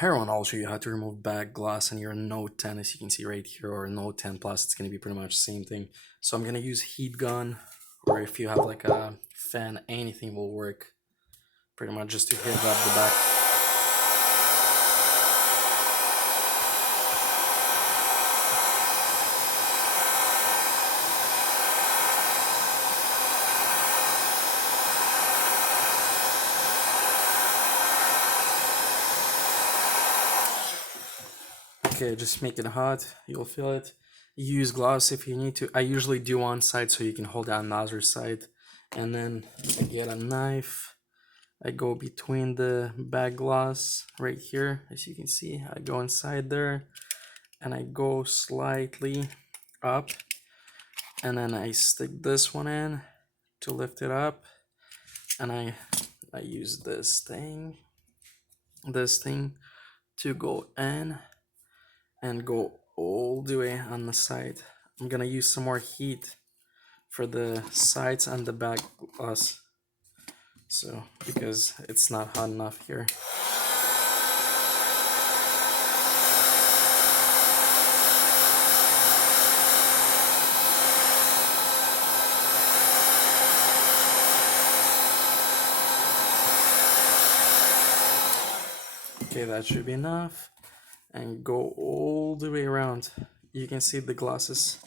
Here on, I'll show you how to remove back glass on your Note 10, as you can see right here, or Note 10 Plus. It's going to be pretty much the same thing. So I'm going to use heat gun, or if you have like a fan, anything will work. Pretty much just to hit up the back. Okay, just make it hot, you'll feel it. Use gloves if you need to. I usually do one side so you can hold down another side. And then I get a knife. I go between the back glass right here, as you can see. I go inside there and I go slightly up. And then I stick this one in to lift it up. And I use this thing to go in and go all the way on the side. I'm gonna use some more heat for the sides and the back glass, so because it's not hot enough here. Okay, that should be enough. And go all the way around. You can see the glasses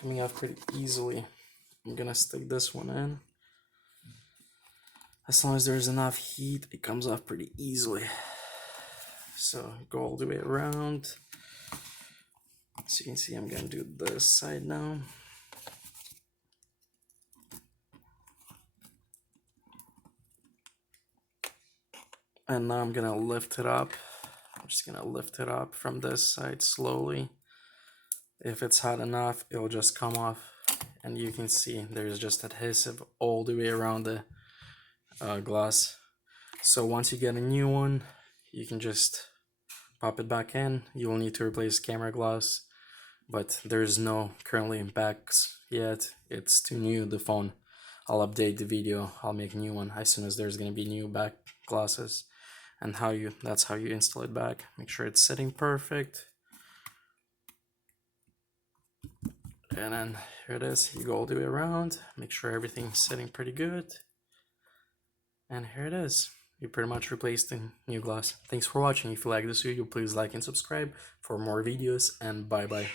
coming off pretty easily. I'm gonna stick this one in. As long as there's enough heat, it comes off pretty easily. So go all the way around. So you can see I'm gonna do this side now. And now I'm gonna lift it up. I'm just gonna lift it up from this side slowly. If it's hot enough, it'll just come off. And you can see there's just adhesive all the way around the glass. So once you get a new one, you can just pop it back in. You will need to replace camera glass, but there's no currently backs yet. It's too new, the phone. I'll update the video. I'll make a new one as soon as there's gonna be new back glasses. And that's how you install it back. Make sure it's sitting perfect. And then here it is. You go all the way around, make sure everything's sitting pretty good. And here it is. You pretty much replaced the new glass. Thanks for watching. If you like this video, please like and subscribe for more videos, and bye bye.